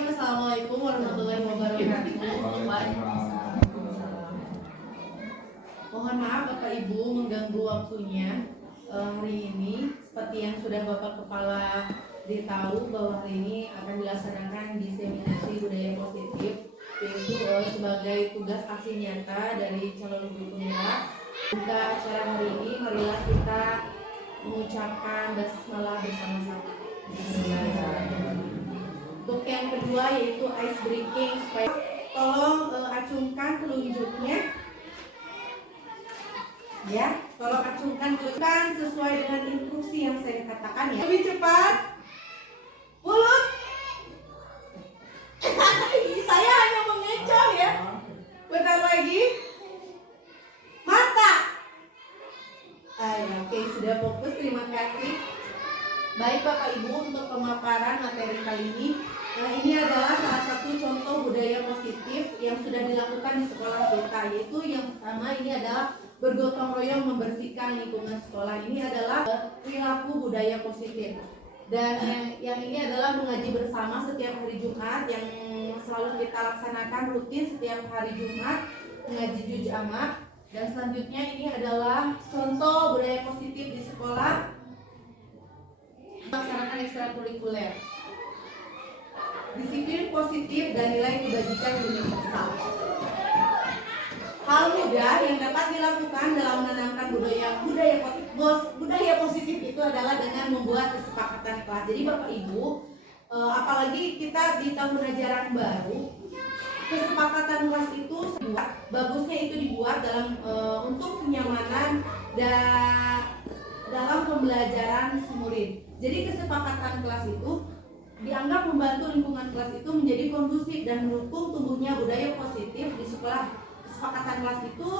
Bismillahirrahmanirrahim. Assalamualaikum warahmatullahi wabarakatuh. Mohon maaf Bapak Ibu mengganggu waktunya hari ini. Seperti yang sudah Bapak Kepala ditahu bahwa hari ini akan dilaksanakan diseminasi budaya positif, yaitu sebagai tugas aksi nyata dari calon ibu pemuda. Untuk acara hari ini, marilah kita mengucapkan basmalah bersama-sama. Untuk yang kedua yaitu ice breaking, supaya tolong acungkan telunjuknya. Ya, tolong acungkan sesuai dengan instruksi yang saya katakan ya. Lebih cepat. Mulut. Saya hanya mengecoh ya. Bentar lagi. Mata. Oke, sudah fokus. Terima kasih. Baik Bapak Ibu, untuk pemaparan materi kali ini, ini adalah salah satu contoh budaya positif yang sudah dilakukan di sekolah kita, yaitu yang pertama ini adalah bergotong royong membersihkan lingkungan sekolah. Ini adalah perilaku budaya positif. Dan yang ini adalah mengaji bersama setiap hari Jumat yang selalu kita laksanakan rutin setiap hari Jumat, mengaji juz amma. Dan selanjutnya ini adalah contoh budaya positif di sekolah, melaksanakan ekstrakurikuler, disiplin positif dan nilai kebajikan universal. Hal mudah yang dapat dilakukan dalam menanamkan budaya positif itu adalah dengan membuat kesepakatan kelas. Jadi Bapak Ibu, apalagi kita di tahun ajaran baru, kesepakatan kelas itu bagusnya itu dibuat dalam untuk kenyamanan dan dalam pembelajaran si murid. Jadi kesepakatan kelas itu dianggap membantu lingkungan kelas itu menjadi kondusif dan mendukung tumbuhnya budaya positif di sekolah. Kesepakatan kelas itu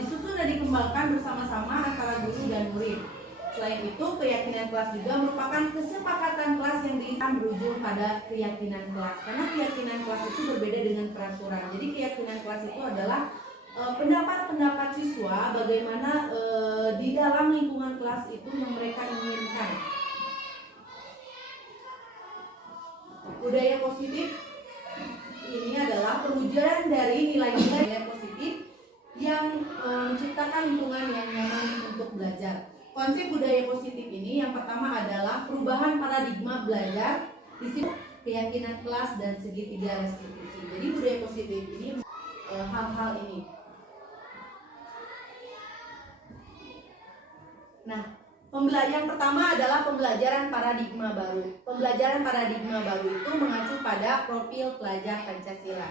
disusun dan dikembangkan bersama-sama antara guru dan murid. Selain itu, keyakinan kelas juga merupakan kesepakatan kelas yang berujung pada keyakinan kelas. Karena keyakinan kelas itu berbeda dengan peraturan. Jadi keyakinan kelas itu adalah pendapat-pendapat siswa bagaimana di dalam lingkungan kelas itu yang mereka inginkan. Budaya positif ini adalah perwujudan dari nilai-nilai positif yang menciptakan lingkungan yang nyaman untuk belajar. Konsep budaya positif ini yang pertama adalah perubahan paradigma belajar, disiplin, keyakinan kelas, dan segitiga restitusi. Jadi budaya positif ini hal-hal ini. Nah, yang pertama adalah pembelajaran paradigma baru. Pembelajaran paradigma baru itu mengacu pada profil pelajar Pancasila.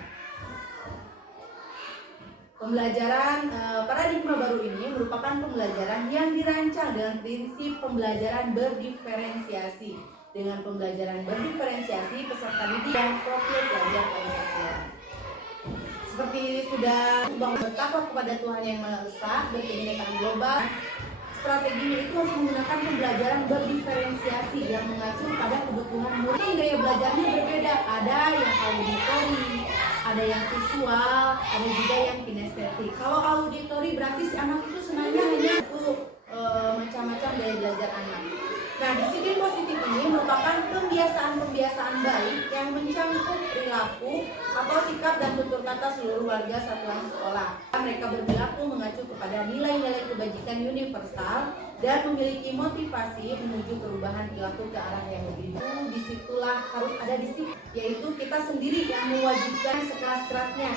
Pembelajaran paradigma baru ini merupakan pembelajaran yang dirancang dengan prinsip pembelajaran berdiferensiasi. Dengan pembelajaran berdiferensiasi, peserta didik dan profil pelajar Pancasila. Seperti sudah bertakwa kepada Tuhan Yang Maha Esa, berkebinekaan global. Strateginya itu harus menggunakan pembelajaran berdiferensiasi yang mengacu pada kebutuhan murid. Gaya belajarnya berbeda, ada yang auditori, ada yang visual, ada juga yang kinestetik. Kalau auditori berarti si anak itu senangnya hanya macam-macam gaya belajar anak. Nah, disiplin positif ini merupakan pembiasaan-pembiasaan baik yang mencangkup perilaku atau sikap dan tutur kata seluruh warga satuan sekolah. Mereka berperilaku mengacu kepada nilai-nilai kebajikan universal dan memiliki motivasi menuju perubahan perilaku ke arah yang lebih baik. Disitulah harus ada disiplin, yaitu kita sendiri yang mewajibkan sekeras-kerasnya.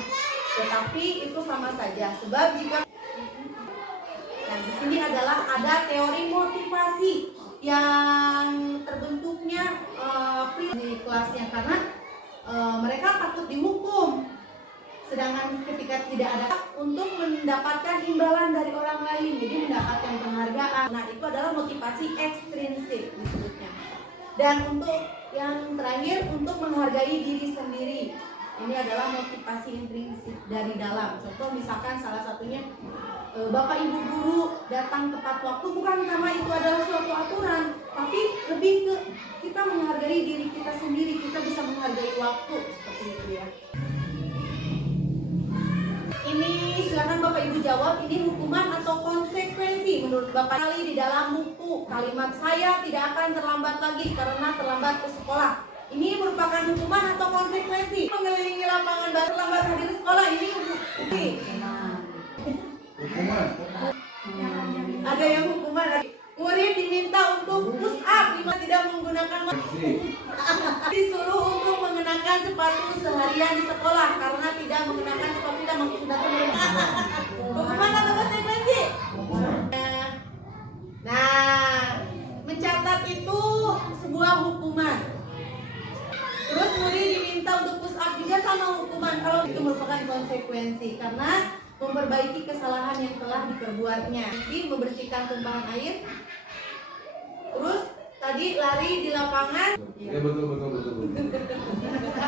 Tetapi itu sama saja, sebab jika di sini adalah ada teori motivasi yang terbentuknya di kelasnya karena mereka takut dihukum, sedangkan ketika tidak ada untuk mendapatkan imbalan dari orang lain, jadi mendapatkan penghargaan. Nah, itu adalah motivasi ekstrinsik disebutnya. Dan untuk yang terakhir, untuk menghargai diri sendiri, ini adalah motivasi intrinsik dari dalam. Contoh misalkan salah satunya Bapak Ibu guru datang tepat waktu bukan karena itu adalah suatu aturan, tapi lebih ke kita menghargai diri kita sendiri, kita bisa menghargai waktu, seperti itu ya. Ini silakan Bapak Ibu jawab, ini hukuman atau konsekuensi menurut Bapak kali di dalam buku kalimat saya tidak akan terlambat lagi karena terlambat ke sekolah. Ini merupakan hukuman atau konsekuensi. Mengelilingi lapangan basket terlambat hadir sekolah ini Hukuman. ada yang hukuman. Murid diminta untuk push up jika tidak menggunakan disuruh untuk mengenakan sepatu seharian di sekolah karena tidak menggunakan sepatu tidak menggunakan hukuman atau konsekuensi. Nah, mencatat itu sebuah hukuman. Terus murid diminta untuk push up juga sama hukuman kalau itu merupakan konsekuensi karena memperbaiki kesalahan yang telah diperbuatnya. Jadi membersihkan tumpahan air. Terus tadi lari di lapangan. Ya betul.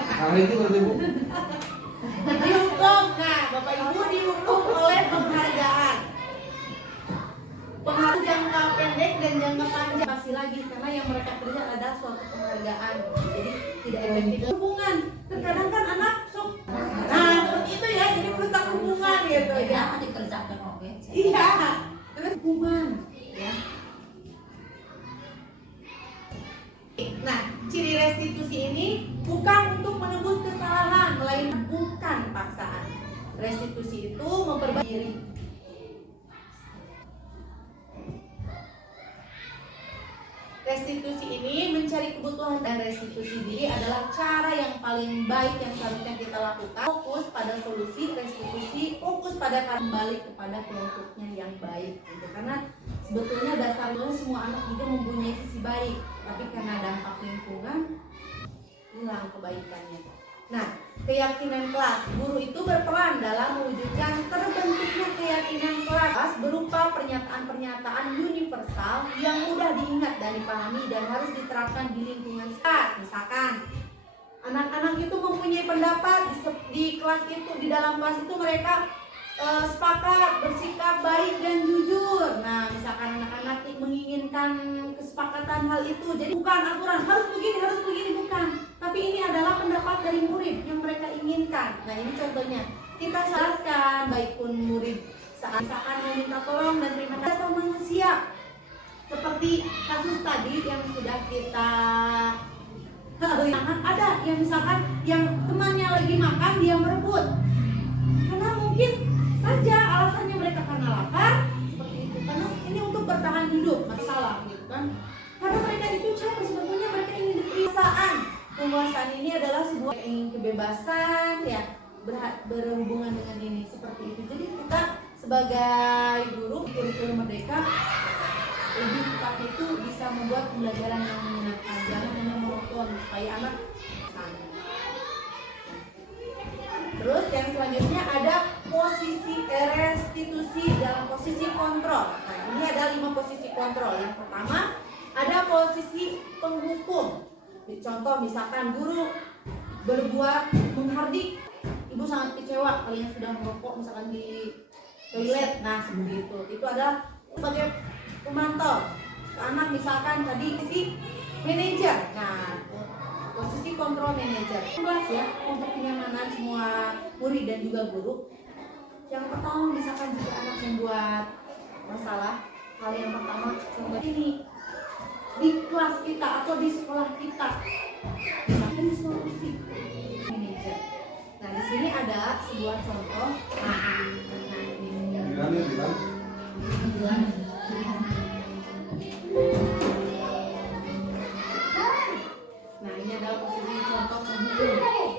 Hari itu berarti Bu. Dihukum. Nah, Bapak Ibu dihukum oleh penghargaan. Penghargaan jangka pendek dan jangka panjang pasti lagi karena yang mereka kerja adalah suatu penghargaan. Jadi tidak efektif. Hubungan. Terkadang kan anak sok. Nah, seperti itu ya. Jadi merusak hubungan gitu ya. Dikerjakan oke. Iya. Terus hubungan ya. Nah, ciri restitusi ini bukan untuk menebus kesalahan, melainkan bukan paksaan. Restitusi itu memperbaiki diri. Restitusi ini mencari kebutuhan dan restitusi diri adalah cara yang paling baik yang seharusnya kita lakukan. Fokus pada solusi, restitusi, fokus pada kembali kepada kelompoknya yang baik. Gitu. Karena sebetulnya dasarnya semua anak juga mempunyai sisi baik, tapi karena dampak lingkungan hilang kebaikannya. Nah, keyakinan kelas. Guru itu berperan dalam mewujudkan terbentuknya keyakinan kelas berupa pernyataan-pernyataan universal yang mudah diingat dan dipahami dan harus diterapkan di lingkungan kelas. Misalkan, anak-anak itu mempunyai pendapat di kelas itu, di dalam kelas itu mereka sepakat bersikap baik dan jujur. Nah, misalkan anak-anak menginginkan kesepakatan hal itu, jadi bukan aturan harus begini, bukan. Tapi ini adalah pendapat dari murid yang mereka inginkan. Nah, ini contohnya. Kita jelaskan baik pun murid saat misalkan meminta tolong dan terima kasih sama manusia. Seperti kasus tadi yang sudah kita lihat, ada yang misalkan yang temannya lagi makan dia merebut. Karena mungkin saja alasannya mereka karena lapar seperti itu, karena ini untuk bertahan hidup masalah gitu kan, karena mereka itu capek, sebetulnya mereka ingin kebiasaan. Penguasaan ini adalah sebuah ingin kebebasan ya, berhubungan dengan ini seperti itu. Jadi kita sebagai guru kurikulum merdeka lebih tepat itu bisa membuat pembelajaran yang menyenangkan, jangan hanya monoton supaya anak sana. Terus yang selanjutnya ada posisi restitusi dalam posisi kontrol. Nah, ini ada 5 posisi kontrol. Yang pertama ada posisi penghukum. Contoh misalkan guru berbuat menghardik, ibu sangat kecewa kalian sudah merokok misalkan di toilet. Nah, seperti itu. Itu adalah sebagai pemantau. Anak misalkan tadi si manajer. Nah, posisi kontrol manajer. Kelas ya untuk kenyamanan semua murid dan juga guru. Yang pertama misalkan jika anak membuat masalah, hal yang pertama contoh ini di kelas kita atau di sekolah kita misalkan solusi manajer. Nah, di sini ada sebuah contoh. Nah, ini adalah posisi contoh penghukum.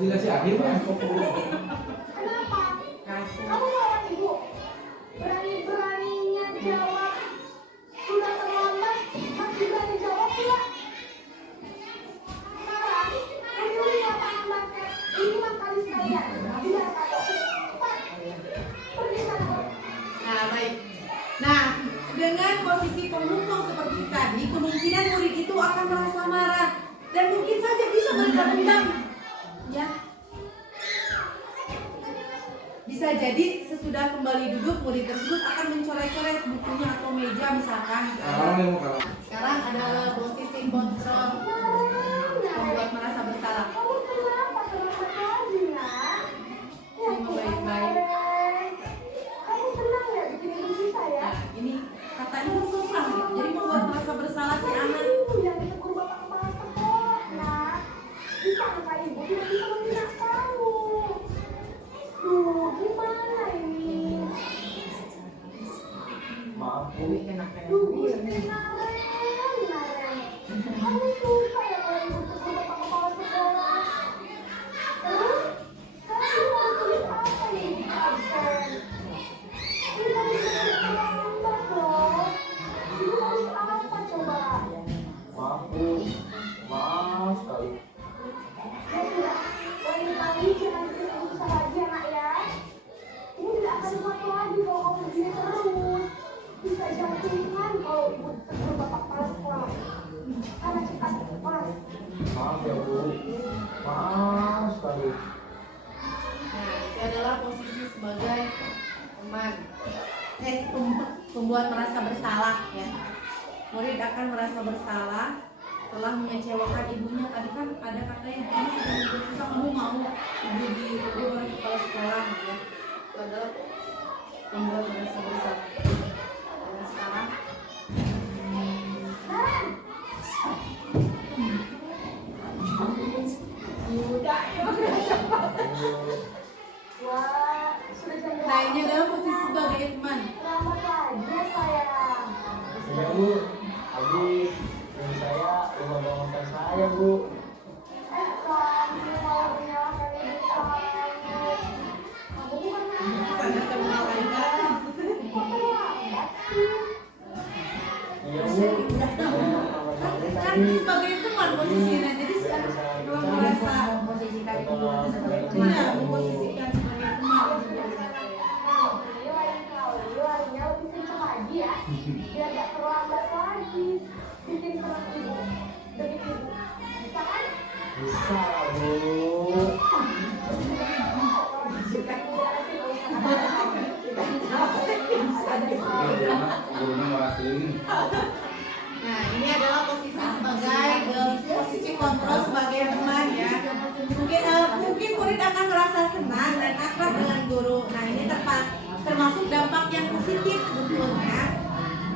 Dikasih akhirnya. Kenapa? Kamu orang ibu berani-beraninya jawab sudah terlambat masih berani jawab pula. Sekarang ini lapangan basket ini kali sekalian tidak kapok. Pergi sana. Nah, baik. Nah, dengan posisi penghukum seperti tadi, kemungkinan murid itu akan merasa marah dan mungkin saja bisa berkembang. Ya, bisa jadi sesudah kembali duduk, murid tersebut akan mencoret-coret bukunya atau meja misalkan. Sekarang yang mau kalah. Sekarang adalah posisi kontrol membuat merasa bersalah. Kamu kenapa terlambat lagi, nak? Ya, Terima baik-baik. kamu senang ya bikin ibu susah ya? Nah, ini kata ibu susah, jadi membuat merasa bersalah si anak. Ibu yang ditegur bapak kepala sekolah, nak. Bisa nggak ibu tidak bisa membina kamu? Duh, gimana ini? Maaf Bu, Duh, Gusti Naren. Kamu suka ya kalau ibu tegur bapak kepala sekolah? Terus, sekarang ibu harus tulis apa nih di absen? Ini kan ibu harus terlambat loh. Ibu harus apa coba? maaf Bu, maaf sekali. Ya sudah, poin kali jangan bikin ibu susah lagi ya nak ya. Ini tidak akan kuat lagi kalau kamu begini terus. Bisa jantungan kalau ibu tegur bapak kepala sekolah. Karena cepat pas. Maaf ya Bu, maaf sekali. Nah, itu adalah posisi sebagai teman. Pembuat merasa bersalah ya. Murid akan merasa bersalah telah mengecewakan ibunya. Tadi kan ada katanya kamu sudah membuat susah, kamu mau ibu ditegur oleh kepala sekolah ya. Itu adalah pembuat merasa bersalah. Dan sekarang Wah, sudah jam nah ini berapa? adalah posisi sebagai teman. Selamat pagi ya sayang. Ya Bu, habis ini saya rumah bangunkan saya Bu. Kamu malah menyalahkan ibu kamu. Kamu bukan anak. Ada kenal aja. Kok terlambat sih? Iya Bu, Kan sebagai teman posisinya, jadi telah merasa Memposisikan ibu sebagai teman, ya, memposisikan sebagai teman. Ini lain kali, larinya lebih kencang lagi ya. Biar gak terlambat lagi. Bikin senang ibu. Demi ibu. Bisa kan? bisa Bu. Gurunya mewakili. Nah, ini adalah posisi sebagai posisi kontrol sebagai teman ya. Mungkin murid akan merasa senang dan akrab dengan guru. Nah, ini termasuk dampak yang positif sebetulnya.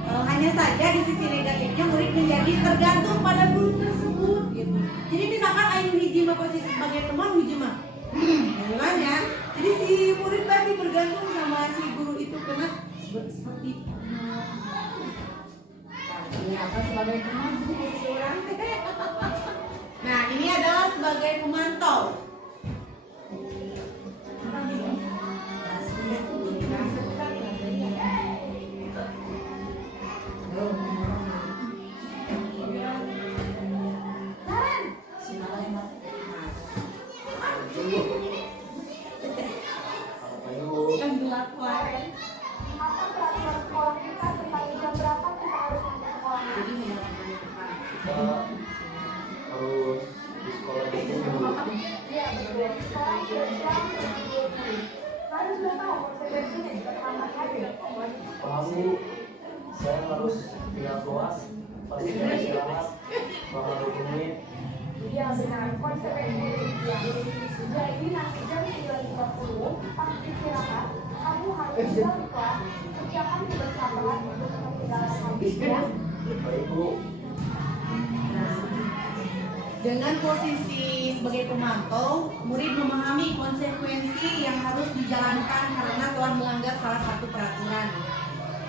Hanya saja di sisi negatifnya murid menjadi tergantung pada guru tersebut gitu. Jadi misalkan Ayu hiji mah posisi sebagai teman hiji mah gimana ya? Jadi si murid pasti bergantung sama si guru itu karena seperti ini apa sebagai teman posisi orang. Nah, ini adalah sebagai pemantau. Apa ini Bu? Kan gelap lah. Apa peraturan sekolah kita tentang jam berapa kita harus masuk sekolah? Jadi menanyakan. Kita harus di sekolah itu Bu. Iya betul. Sekarang sudah jam 7:20. Kalian sudah tahu konsekuensinya jika terlambat lagi. Paham Bu, saya harus pindah kelas, pasti saya istirahat selama 20 menit. Iya benar, konsekuensinya demikian. Jadi nanti jam 9:30 pas istirahat, kamu harus tinggal di kelas, kerjakan tugas tambahan untuk ketinggalan habis ya. Baik Bu. Dengan posisi sebagai pemantau, murid memahami konsekuensi yang harus dijalankan karena telah melanggar salah satu peraturan.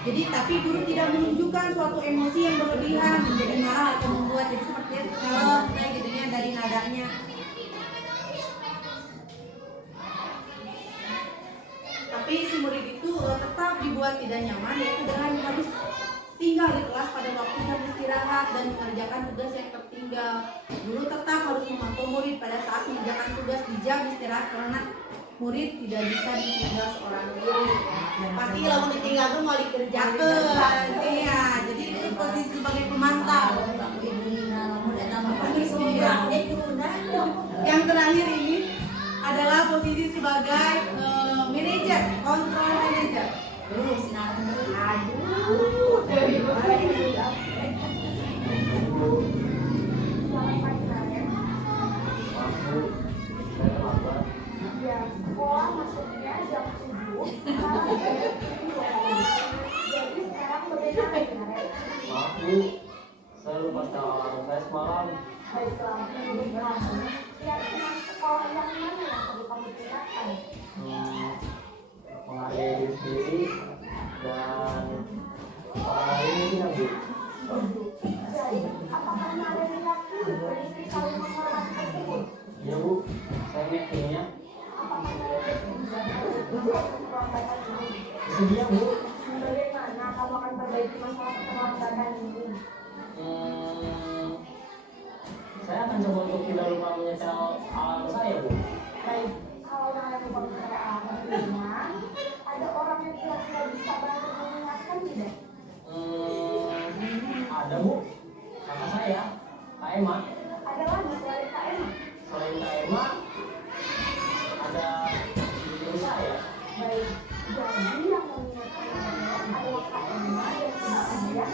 Jadi, tapi guru tidak menunjukkan suatu emosi yang berlebihan, menjadi marah atau membuat jadi seperti kalau kayak gitunya dari nadanya. Tapi si murid itu tetap dibuat tidak nyaman, yaitu dengan harus tinggal di kelas pada waktu jam istirahat dan mengerjakan tugas yang tertinggal. Guru tetap harus memantau murid pada saat mengerjakan tugas di jam istirahat karena murid tidak bisa ditinggal seorang guru. Pasti lamun ditinggal tuh mau dikerjakan. Iya, jadi itu posisi sebagai pemantau. Yang terakhir ini adalah posisi sebagai manajer, setel alarm saya semalam. Baiklah, menurut kamu, keyakinan sekolah yang mana yang perlu kamu tingkatkan? Menghargai diri sendiri dan orang lain tidak Bu. Jadi, apakah ada yang yakin prinsip saling menghormati tersebut? Iya Bu, saya meyakininya. Apakah mereka bisa untuk perbaikan ini? Sedia Bu. Bagaimana kamu akan perbaiki masalah keterlambatan ini? Saya akan coba untuk tidak lupa menyetel alarm saya Bu. Baik, kalau dengan lupa bicara alamnya, ada orang yang kira-kira bisa bantu mengingatkan tidak? Ada Bu, kakak saya, Kak Emma. Ada lagi selain Kak Emma? Selain Kak Emma, ada ibu saya. Baik, jadi yang mengingatkan namanya adalah Kak Emma dan Kak Aya.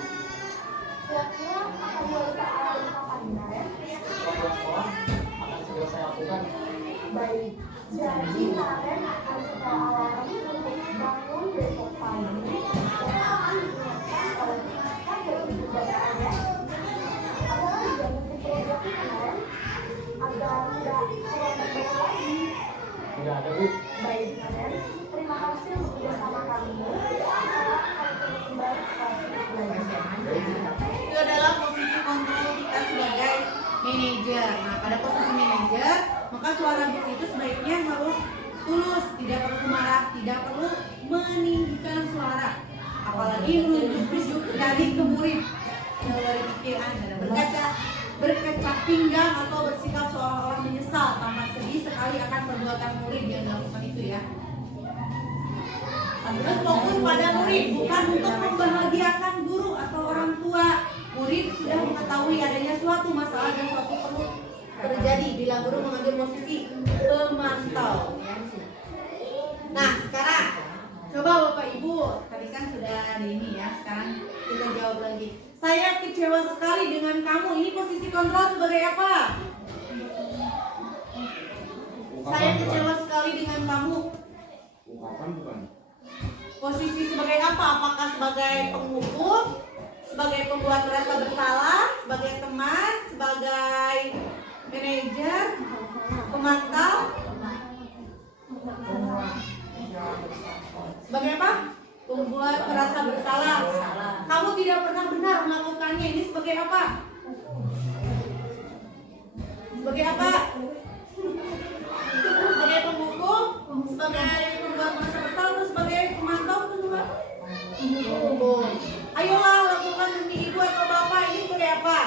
Kira-kira akan mulai alarm kapan, Naren? Setelah sekolah akan segera saya lakukan. Baik, jadi Naren akan setel alarm untuk bangun besok pagi dan akan diingatkan oleh kakak dan ibu dan ayah. Ada lagi yang mungkin perlu dilakukan, Naren? Agar tidak terlambat besok lagi. Tidak ada Bu. Baik, Naren. Terima kasih untuk bersama kami. Sekarang kami kembali ke kelas belajar. Itu adalah posisi kontrol kita sebagai manajer. Nah, pada posisi manajer, maka suara Bu itu sebaiknya harus tulus, tidak perlu marah, tidak perlu meninggikan suara, apalagi menunjuk dari ke murid dari pikiran dan berkecak pinggang atau bersikap seolah-olah menyesal, tampak sedih sekali akan perbuatan murid yang dilakukan itu ya. Terus fokus pada murid, bukan untuk membahagiakan guru atau orang tua. Murid sudah mengetahui adanya suatu masalah dan suatu perlu terjadi bila guru mengambil posisi pemantau. Nah, sekarang coba Bapak Ibu, tadi kan sudah ada ini ya, sekarang kita jawab lagi. Saya kecewa sekali dengan kamu. Ini posisi kontrol sebagai apa? Saya kecewa sekali dengan kamu. Ungkapan bukan? Posisi sebagai apa? Apakah sebagai penghukum, sebagai pembuat merasa bersalah, sebagai teman, sebagai manajer, pemantau? Sebagai apa? Pembuat merasa bersalah. Kamu tidak pernah benar melakukannya. Ini sebagai apa? Sebagai apa? Sebagai penghukum, sebagai pembuat merasa bersalah, atau sebagai pemantau kedua? Penghukum. Ayolah lakukan demi ibu atau bapak. Ini sebagai apa?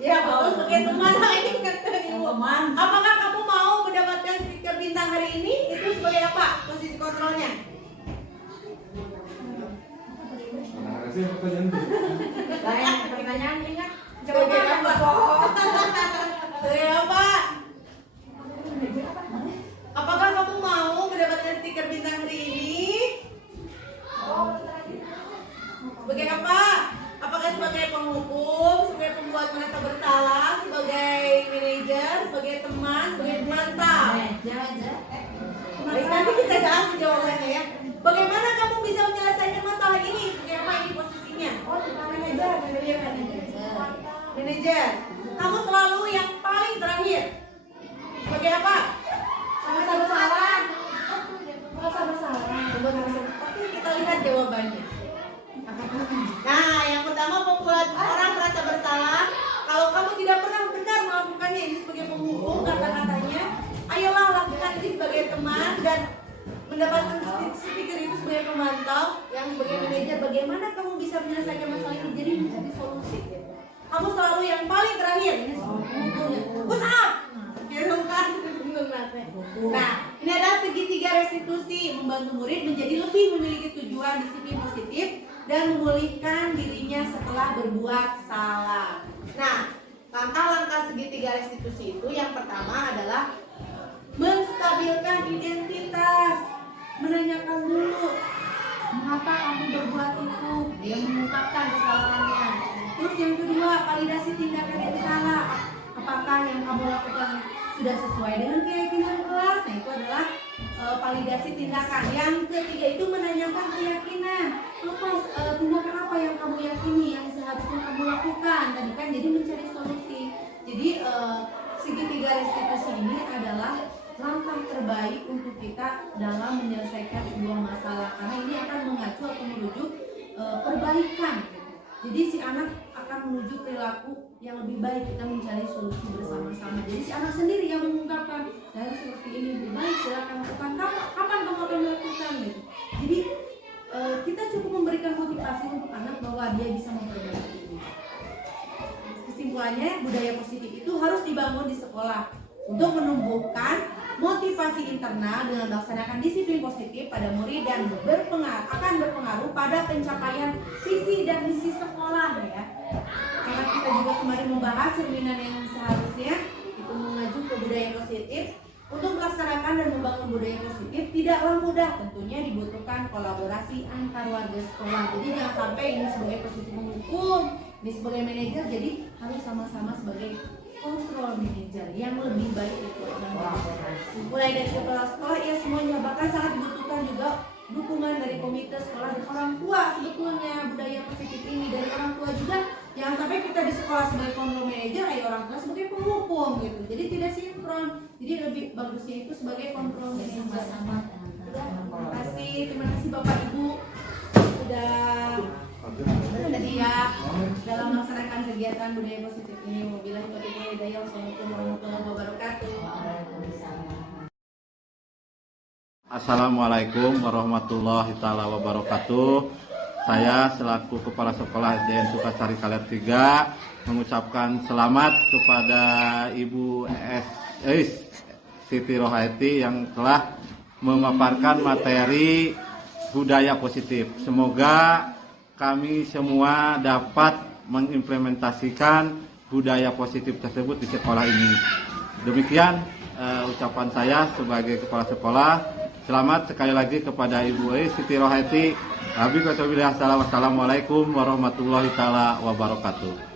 Ya betul, sebagai teman. Ini kata ibu. Apakah kamu mau mendapatkan stiker bintang hari ini? Itu sebagai apa? Posisi kontrolnya. Nah, harusnya pertanyaan itu. Banyak pertanyaan ingat. Sebagai apa? Sebagai apa? Apakah kamu mau mendapatkan stiker bintang hari ini? Sebagai apa? Apakah sebagai penghukum, sebagai pembuat merasa bersalah, sebagai manajer, sebagai teman, sebagai pemantau? Baik, nanti kita jawab jawabannya ya. Bagaimana kamu bisa menyelesaikan masalah ini? Sebagai apa ini posisinya? Manajer. Kamu selalu yang paling terakhir. Sebagai apa? Merasa bersalah. Merasa bersalah. Tapi kita lihat jawabannya. Nah, yang pertama membuat orang merasa bersalah. Kalau kamu tidak pernah benar melakukannya, ini sebagai penghukum, kata-katanya, ayolah lakukan ini sebagai teman dan mendapatkan stiker itu sebagai pemantau. Yang sebagai manajer, bagaimana kamu bisa menyelesaikan masalah ini jadi mencari solusi. Kamu selalu yang paling terakhir. Ini penghukumnya. Push up. Nah, ini adalah segitiga restitusi, membantu murid menjadi lebih memiliki tujuan disiplin positif dan memulihkan dirinya setelah berbuat salah. Nah, langkah-langkah segitiga restitusi itu yang pertama adalah menstabilkan identitas, menanyakan dulu mengapa kamu berbuat itu, dia mengungkapkan kesalahannya. Terus yang kedua, validasi tindakan yang salah, apakah yang kamu lakukan sudah sesuai dengan keyakinan kelas. Nah, itu adalah validasi tindakan. Yang ketiga itu menanyakan keyakinan. Tindakan apa yang kamu yakini yang seharusnya lakukan tadi kan, jadi mencari solusi. Jadi segitiga restitusi ini adalah langkah terbaik untuk kita dalam menyelesaikan sebuah masalah, karena ini akan mengacu atau menuju perbaikan gitu. Jadi si anak akan menuju perilaku yang lebih baik, kita mencari solusi bersama-sama. Jadi si anak sendiri yang mengungkapkan, saya seperti ini lebih baik, silakan lakukan. Kapan kamu akan melakukan gitu. Jadi kita cukup memberikan motivasi untuk anak bahwa dia bisa memperbaiki ini. Kesimpulannya, budaya positif itu harus dibangun di sekolah untuk menumbuhkan motivasi internal dengan melaksanakan disiplin positif pada murid dan akan berpengaruh pada pencapaian visi dan misi sekolah ya. Karena kita juga kemarin membahas cerminan yang seharusnya itu mengacu ke budaya positif. Untuk melaksanakan dan membangun budaya positif tidaklah mudah, tentunya dibutuhkan kolaborasi antar warga sekolah. Jadi jangan sampai ini sebagai positif menghukum, ini sebagai manajer, jadi harus sama-sama sebagai kontrol manajer yang lebih baik itu. Mulai dari kepala sekolah ya semuanya, bahkan sangat dibutuhkan juga dukungan dari komite sekolah dan orang tua. Sebetulnya budaya positif ini dari orang tua juga, jangan sampai kita di sekolah sebagai kontrol manajer, orang tua sebagai penghukum gitu. Jadi tidak sinkron. Jadi lebih bagusnya itu sebagai kontrol manajer. Terima kasih Bapak Ibu sudah sedia dalam melaksanakan kegiatan budaya positif ini. Wabillahi taufiq wal hidayah. Wassalamualaikum warahmatullahi wabarakatuh. Assalamualaikum warahmatullahi wabarakatuh. Saya selaku Kepala Sekolah SDN Sukasari Kaler 3 mengucapkan selamat kepada Ibu Siti Rohaiti yang telah memaparkan materi budaya positif. Semoga kami semua dapat mengimplementasikan budaya positif tersebut di sekolah ini. Demikian ucapan saya sebagai Kepala Sekolah. Selamat sekali lagi kepada Ibu Siti Rohaiti. Wassalamualaikum warahmatullahi wabarakatuh.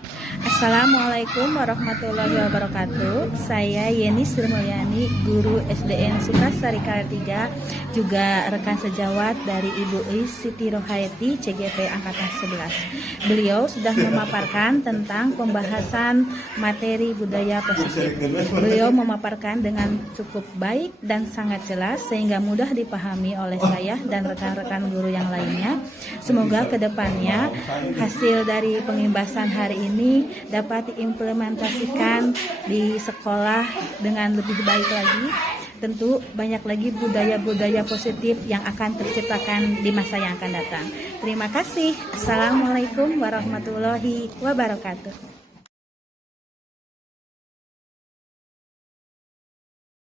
Assalamualaikum warahmatullahi wabarakatuh. Saya Yeni Sri Mulyani, guru SDN Sukasari Kaler 3, juga rekan sejawat dari Ibu Siti Rohaiti CGP Angkatan 11. Beliau sudah memaparkan tentang pembahasan materi budaya positif. Beliau memaparkan dengan cukup baik dan sangat jelas sehingga mudah dipahami oleh saya dan rekan-rekan guru yang lainnya. Semoga kedepannya hasil dari pengimbasan hari ini dapat diimplementasikan di sekolah dengan lebih baik lagi. Tentu banyak lagi budaya-budaya positif yang akan terciptakan di masa yang akan datang. Terima kasih. Assalamualaikum warahmatullahi wabarakatuh.